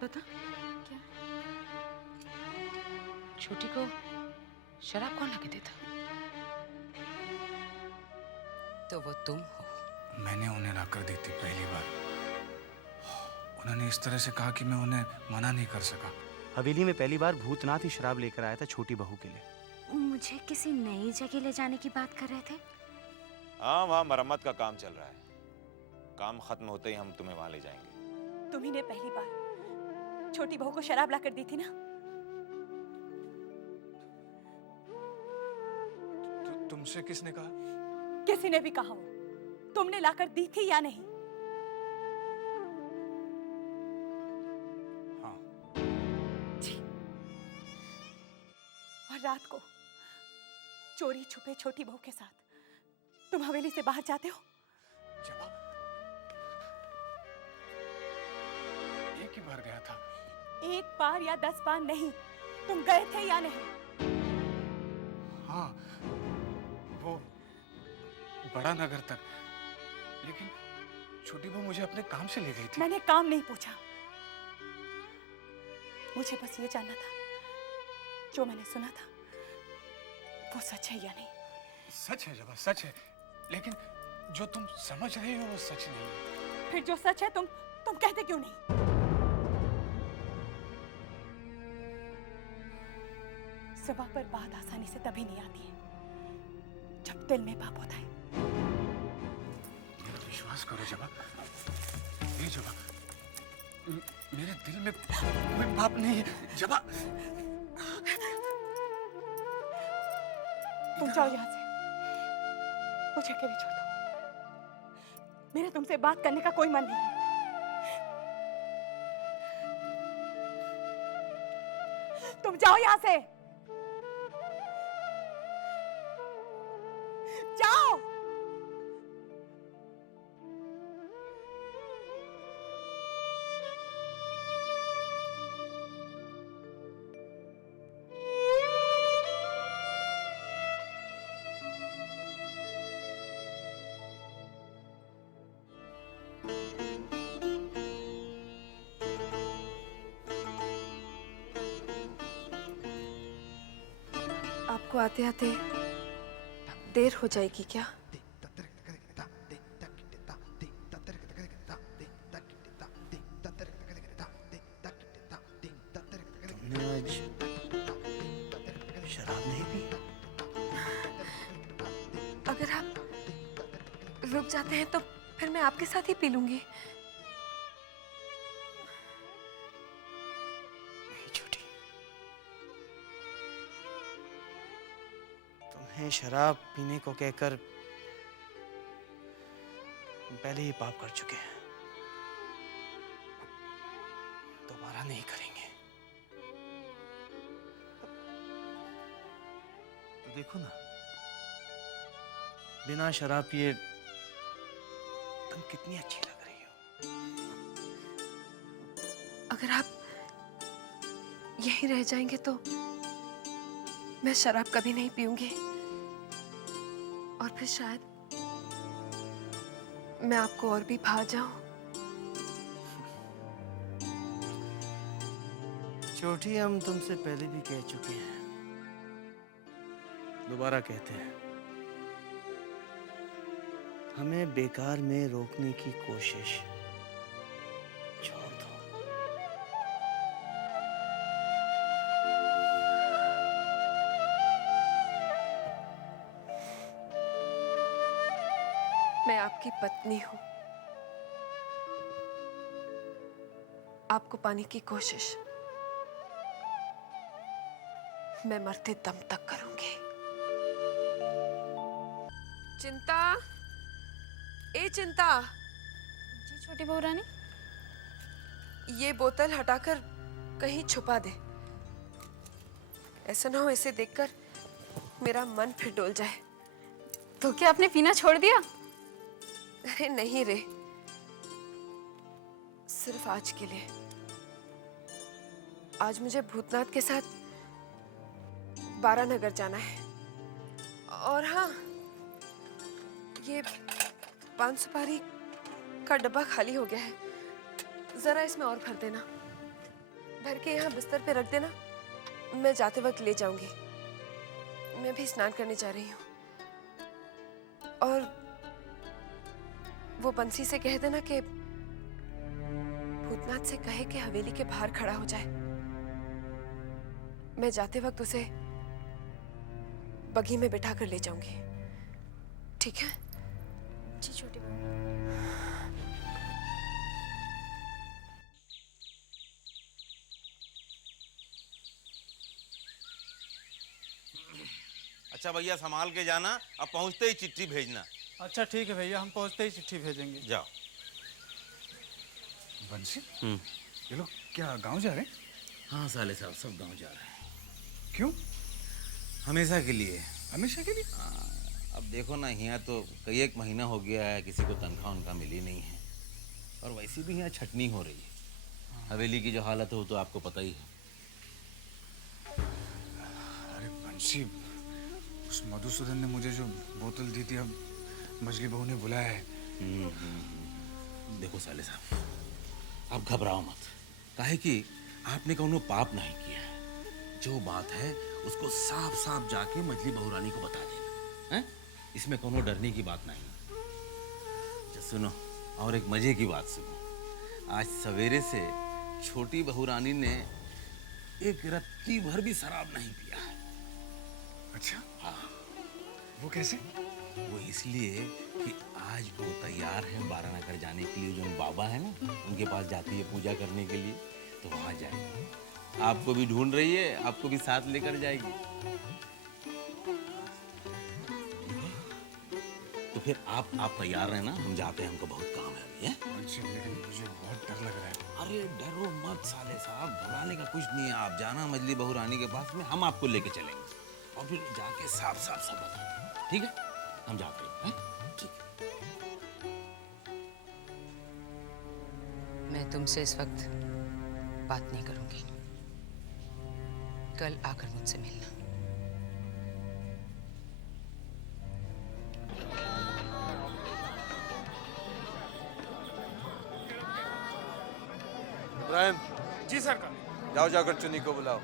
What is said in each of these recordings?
बात बता। क्या? छोटी को शराब कौन लाके देता? तो वो तुम हो। मैंने उन्हें लाकर दी थी पहली बार। उन्होंने इस तरह से कहा कि मैं उन्हें मना नहीं कर सका। हवेली में पहली बार भूतनाथ ही शराब लेकर आया था छोटी बहू के लिए। मुझे किसी नई जगह ले जाने की बात कर रहे थे। हाँ, वहाँ मरम्मत का काम चल रहा है। काम खत्म होते ही हम तुम्हें वहां ले जाएंगे। तुम्ही ने पहली बार छोटी बहू को शराब लाकर दी थी ना? तुमसे किसने कहा? किसी ने भी कहा हो, तुमने लाकर दी थी या नहीं? हाँ। जी। और रात को चोरी छुपे छोटी बहू के साथ तुम हवेली से बाहर जाते हो? जब एक ही बार गया था। एक बार या 10 बार नहीं, तुम गए थे या नहीं? हाँ, वो बड़ा नगर तक। लेकिन छोटी बहू मुझे अपने काम से ले गई थी। मैंने काम नहीं पूछा, मुझे बस ये जानना था जो मैंने सुना था वो सच है या नहीं। सच है जबा, सच है। लेकिन जो तुम समझ रहे हो वो सच नहीं है। फिर जो सच है तुम कहते क्यों नहीं? जुबान पर बात आसानी से तभी नहीं आती है जब दिल में पाप होता है। मेरा विश्वास करो जबा। ये जबा, मेरे दिल में कोई पाप नहीं है जबा। तुम जाओ यहां से, मुझे अकेले छोड़ दो। मेरा तुमसे बात करने का कोई मन नहीं है। तुम जाओ यहां से, जाओ। आपको आते आते देर हो जाएगी क्या? तुमने आज शराब नहीं पी? अगर आप रुक जाते हैं तो फिर मैं आपके साथ ही पी लूंगी। नहीं छोटी, तुम्हें शराब पीने को कहकर हम पहले ही पाप कर चुके हैं, दोबारा नहीं करेंगे। तो देखो ना, बिना शराब पिए तुम कितनी अच्छी लग रही हो। अगर आप यहीं रह जाएंगे तो मैं शराब कभी नहीं पीऊंगी और फिर शायद मैं आपको और भी भा जाऊं। छोटी, हम तुमसे पहले भी कह चुके हैं, दोबारा कहते हैं, हमें बेकार में रोकने की कोशिश छोड़ दो। मैं आपकी पत्नी हूं, आपको पाने की कोशिश मैं मरते दम तक करूंगी। चिंता, ए चिंता। जी छोटी बहू रानी। ये बोतल हटाकर कहीं छुपा दे। ऐसा ना हो इसे देखकर मेरा मन फिर डोल जाए। तो क्या आपने पीना छोड़ दिया? अरे नहीं रे, सिर्फ आज के लिए। आज मुझे भूतनाथ के साथ बारानगर जाना है। और हाँ, ये पान सुपारी का डब्बा खाली हो गया है, जरा इसमें और भर देना। भर के यहाँ बिस्तर पे रख देना, मैं जाते वक्त ले जाऊंगी। मैं भी स्नान करने जा रही हूँ। और वो बंसी से कह देना कि भूतनाथ से कहे कि हवेली के बाहर खड़ा हो जाए। मैं जाते वक्त उसे बगी में बिठा कर ले जाऊंगी, ठीक है? जी छोटी बहू। अच्छा भैया संभाल के जाना, अब पहुंचते ही चिट्ठी भेजना। अच्छा ठीक है भैया, हम पहुंचते ही चिट्ठी भेजेंगे। जाओ। बंसी, ये लोग क्या गांव जा रहे हैं? हाँ साले साहब, सब गांव जा रहे हैं। क्यों? हमेशा के लिए। हमेशा के लिए? अब देखो ना, यहाँ तो कई एक महीना हो गया है, किसी को तनख्वाह उनका मिली नहीं है, और वैसे भी यहाँ छटनी हो रही है। हवेली की जो हालत है वो तो आपको पता ही है। अरे बंसी, उस मधुसूदन ने मुझे जो बोतल दी थी, अब मछली बहू ने बुलाया है। देखो साले साहब, आप घबराओ मत, काहे कि आपने कौनो पाप नहीं किया है। जो बात है उसको साफ साफ जाके मछली बहू रानी को बता देना है, इसमें कोनो डरने की बात नहीं। अच्छा सुनो, और एक मजे की बात सुनो। आज सवेरे से छोटी बहू रानी ने एक रत्ती भर भी शराब नहीं पिया है। अच्छा? हाँ। वो कैसे? वो इसलिए कि आज वो तैयार है बारानगर जाने के लिए। जो बाबा है ना, उनके पास जाती है पूजा करने के लिए, तो वहां जाएगी। आपको भी ढूंढ रही है, आपको भी साथ लेकर जाएगी। तो फिर आप तैयार रहना, हम जाते हैं, हमको बहुत काम है अभी। बंसी, लेकिन मुझे बहुत डर लग रहा है। अरे डरो मत साले साहब, घबराने का कुछ नहीं है। आप जाना मछली बहू रानी के पास में, हम आपको लेके चलेंगे और फिर जाके साफ साफ सब बता देंगे, ठीक है? हम जाते हैं, ठीक है? मैं तुमसे इस वक्त बात नहीं करूंगी। कल आकर मुझसे मिलना। इब्राहिम, जी सरकार। जाओ जाकर चुन्नी को बुलाओ।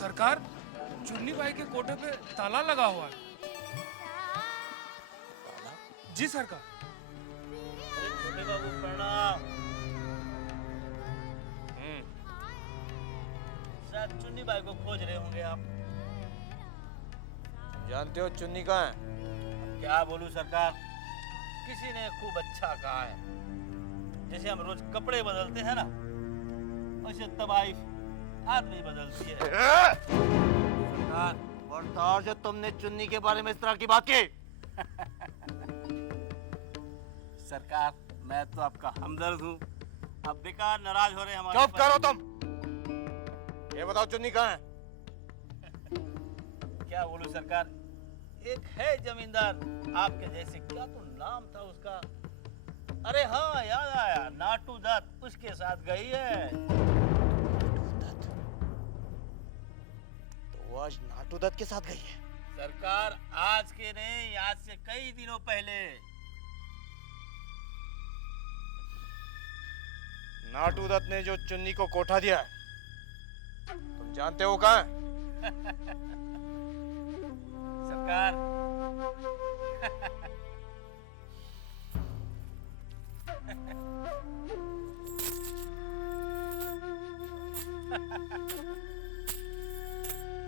सरकार, चुन्नी बाई के कोठे पे ताला लगा हुआ है। जी सरकार। छोटे बाबू प्रणाम। शायद चुन्नी बाई को खोज रहे होंगे आप। जानते हो चुन्नी कहाँ है? क्या बोलूं सरकार, किसी ने खूब अच्छा कहा है। जैसे हम रोज कपड़े बदलते हैं ना, वैसे तबाही आदमी बदलती है। सरकार, बर्दाश्त जो तुमने चुन्नी के बारे में इस तरह की बात की। सरकार, मैं तो आपका हमदर्द हूँ, आप बेकार नाराज हो रहे हैं हमारे। चुप करो तुम। ये बताओ चुन्नी कहाँ है? क्या बोलूं सरकार, एक है जमींदार आपके जैसे, क्या तो नाम था उसका? अरे हाँ याद आया, नाटू दत्त, उसके साथ गई है। वो आज नाटू दत्त के साथ गई है? सरकार, आज के नहीं, आज से कई दिनों पहले। नाटू दत्त ने जो चुन्नी को कोठा दिया है, तुम जानते हो कहाँ है? सरकार,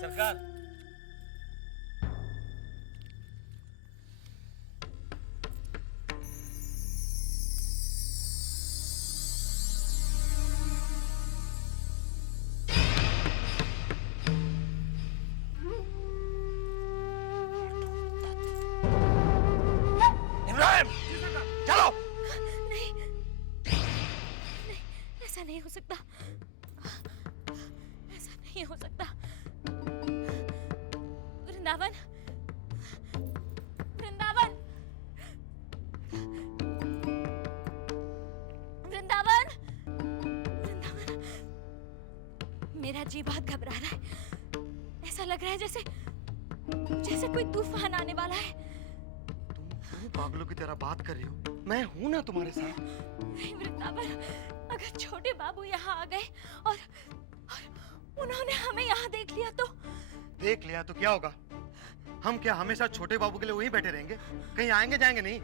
सरकार, इब्राहिम, चलो। नहीं, ऐसा नहीं हो सकता, ऐसा नहीं हो सकता। वृंदावन, वृंदावन, वृंदावन, वृंदावन। मेरा जी बहुत घबरा रहा है। ऐसा लग रहा है जैसे जैसे कोई तूफान आने वाला है। तुम पागलों की तरह बात कर रही हो। मैं हूं ना तुम्हारे साथ। नहीं वृंदावन, अगर छोटे बाबू यहाँ आ गए और उन्होंने हमें यहाँ देख लिया तो? देख लिया तो क्या होगा? हम क्या हमेशा छोटे बाबू के लिए वहीं बैठे रहेंगे? कहीं आएंगे जाएंगे नहीं?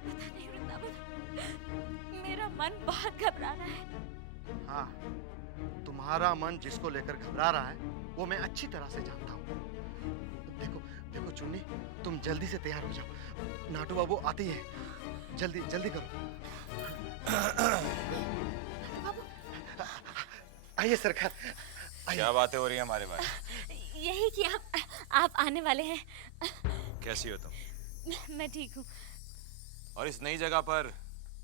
पता नहीं वृंदावन, मेरा मन बहुत घबरा रहा है। हाँ, तुम्हारा मन जिसको लेकर घबरा रहा है वो मैं अच्छी तरह से जानता हूँ। देखो देखो चुन्नी, तुम जल्दी से तैयार हो जाओ। नाटू बाबू आते ही है। जल्दी जल्दी करो। बाबू, आइए सरकार। क्या बातें हो रही हैं हमारे बारे में? यही कि आप आने वाले हैं। कैसी हो तुम? मैं ठीक हूँ। और इस नई जगह पर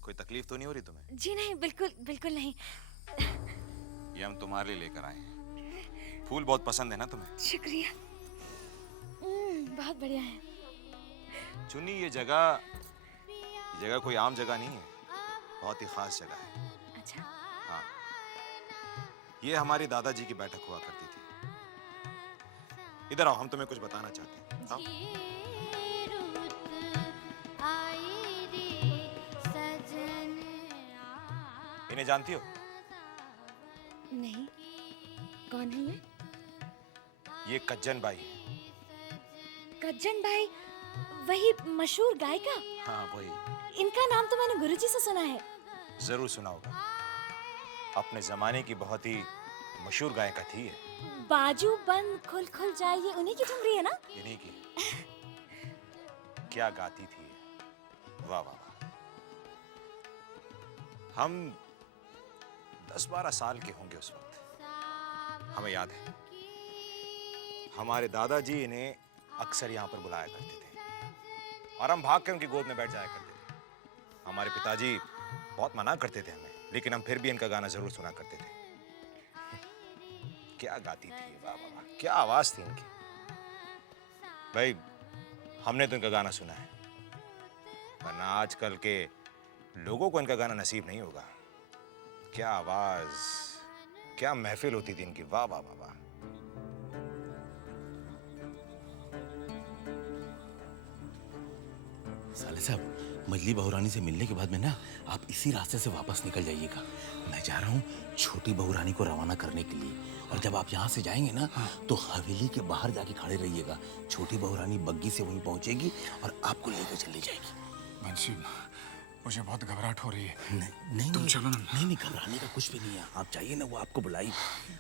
कोई तकलीफ तो नहीं हो रही तुम्हें? जी नहीं, बिल्कुल बिल्कुल नहीं। ये हम तुम्हारे लिए लेकर आए हैं। फूल बहुत पसंद है ना तुम्हें? शुक्रिया। बहुत बढ़िया है। चुन्नी, ये जगह कोई आम जगह नहीं है, बहुत ही खास जगह है। अच्छा। हाँ, ये हमारी दादाजी की बैठक हुआ करती थी। इधर आओ, हम तुम्हें कुछ बताना चाहते हैं। आओ। इन्हें जानती हो? नहीं, कौन है ये? ये कज्जन बाई है। कज्जन भाई, वही मशहूर गायिका? हाँ वही। इनका नाम तो मैंने गुरुजी से सुना है। जरूर सुना होगा। अपने जमाने की बहुत ही मशहूर गायिका थी ये। बाजू बंद खुल खुल जाए, ये उन्हीं की ठुमरी है ना? इन्हीं की। क्या गाती थी ये। वाह वाह वाह। हम 10-12 साल के होंगे उस वक्त। हमें याद है, हमारे दादाजी इन्हें अक्सर यहाँ पर बुलाया करते थे और हम भाग के उनकी गोद में बैठ जाया करते थे। हमारे पिताजी बहुत मना करते थे हमें, लेकिन हम फिर भी इनका गाना जरूर सुना करते थे। क्या गाती थी, वाह वाह वाह, क्या आवाज थी इनकी। भाई, हमने तो इनका गाना सुना है, वरना आजकल के लोगों को इनका गाना नसीब नहीं होगा। क्या आवाज, क्या महफिल होती थी इनकी, वाह वाह वाह वाह। साले साहब, मजली बहुरानी से मिलने के बाद में ना आप इसी रास्ते से वापस निकल जाइएगा। मैं जा रहा हूँ छोटी बहुरानी को रवाना करने के लिए, और जब आप यहाँ से जाएंगे ना तो हवेली के बाहर जाके खड़े रहिएगा। छोटी बहुरानी बग्गी से वहीं पहुँचेगी और आपको लेकर चली जाएगी। बंसी, मुझे बहुत घबराहट हो रही है। नहीं तुम चलो ना। नहीं, घबराने का कुछ भी नहीं है। आप जाइए ना, वो आपको बुलाई।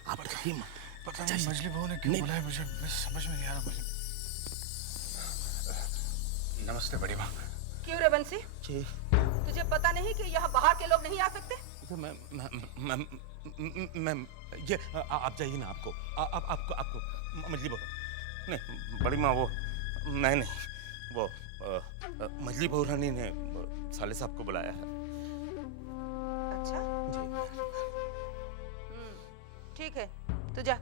आप डरिए मत। पता नहीं मजली बहू ने क्यों बुलाया मुझे, समझ में नहीं आ रहा मुझे। नमस्ते बड़ी माँ। क्यों रे बंसी? जी। तुझे पता नहीं कि यहाँ बाहर के लोग नहीं आ सकते? तो मैं ये आप जाइए ना। आपको मजली बहू नहीं, बड़ी माँ, वो मैं नहीं, वो मजली बहुरानी ने साले साहब को बुलाया है। अच्छा जी। ठीक है, तू जा।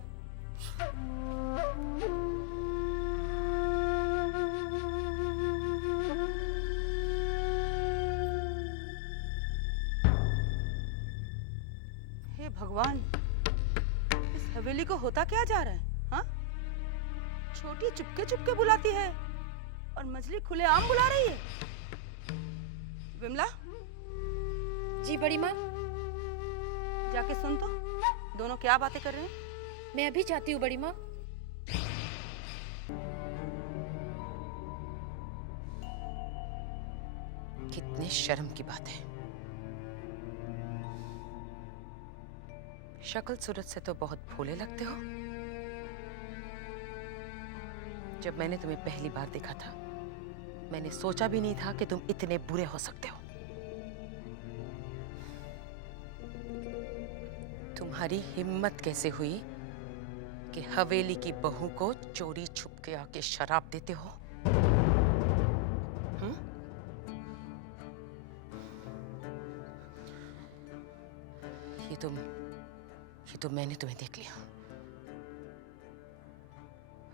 हे भगवान, इस हवेली को होता क्या जा रहा है? हाँ, छोटी चुपके चुपके बुलाती है और मजली खुलेआम बुला रही है। विमला, जी बड़ी माँ। जाके सुन तो, दोनों क्या बातें कर रहे हैं? मैं अभी जाती हूँ बड़ी माँ। कितने शर्म की बात है। शक्ल सूरत से तो बहुत भोले लगते हो। जब मैंने तुम्हें पहली बार देखा था, मैंने सोचा भी नहीं था कि तुम इतने बुरे हो सकते हो। तुम्हारी हिम्मत कैसे हुई कि हवेली की बहू को चोरी छुप के आके शराब देते हो? ये तो मैंने तुम्हें देख लिया।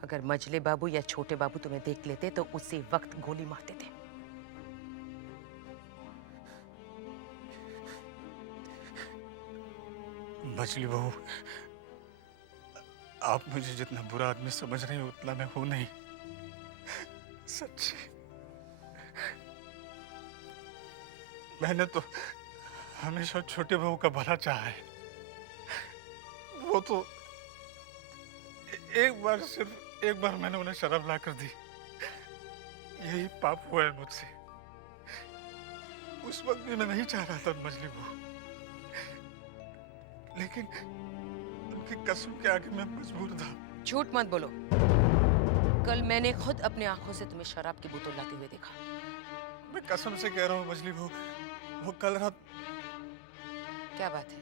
अगर मजले बाबू या छोटे बाबू तुम्हें देख लेते तो उसी वक्त गोली मार देते। मछली बहू, आप मुझे जितना बुरा आदमी समझ रहे हो उतना मैं हूं नहीं। सच्ची मैंने तो हमेशा छोटे बहू का भला चाहा है। वो तो सिर्फ एक बार मैंने उन्हें शराब ला कर दी, यही पाप हुआ है मुझसे। उस वक्त भी मैं नहीं चाह रहा था मछली बहू, लेकिन उनकी कसम के आगे मैं मजबूर था। झूठ मत बोलो। कल मैंने खुद अपनी आंखों से तुम्हें शराब की बोतल लाते हुए देखा। मैं कसम से कह रहा हूँ मछली बहू, वो कल रात। क्या बात है?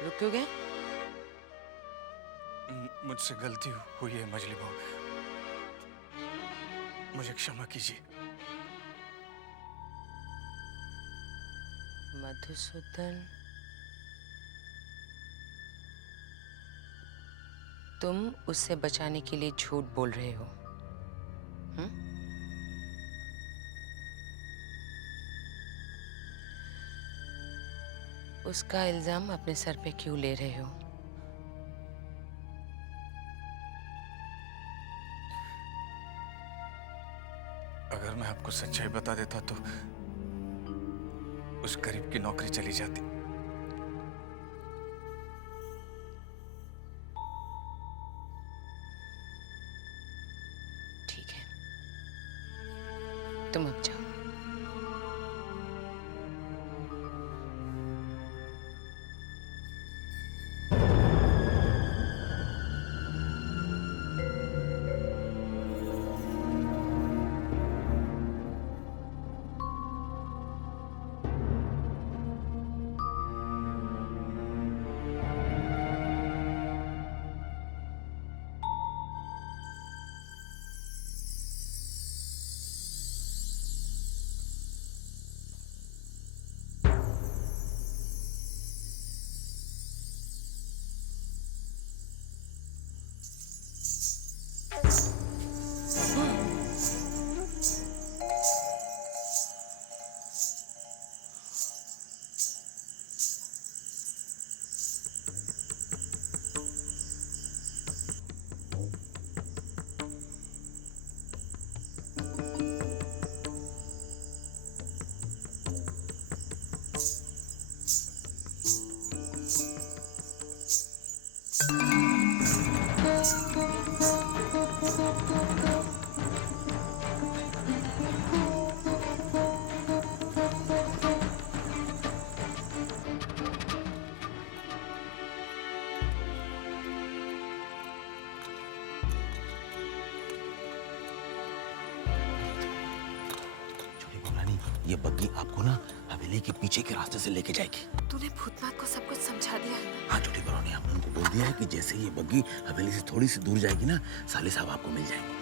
रुक क्यों गए? मुझसे गलती हुई है मछली बहू, मुझे क्षमा कीजिए। मधुसूदन, तुम उससे बचाने के लिए झूठ बोल रहे हो? उसका इल्जाम अपने सर पे क्यों ले रहे हो? अगर मैं आपको सच्चाई बता देता तो उस गरीब की नौकरी चली जाती। ठीक है, तुम अब जाओ। ये बग्गी आपको ना हवेली के पीछे के रास्ते से लेके जाएगी। तूने भूतनाथ को सब कुछ समझा दिया? हाँ छोटी बरौनी, हमने उनको बोल दिया है कि जैसे ये बग्गी हवेली से थोड़ी सी दूर जाएगी ना, साले साहब आपको मिल जाएंगे।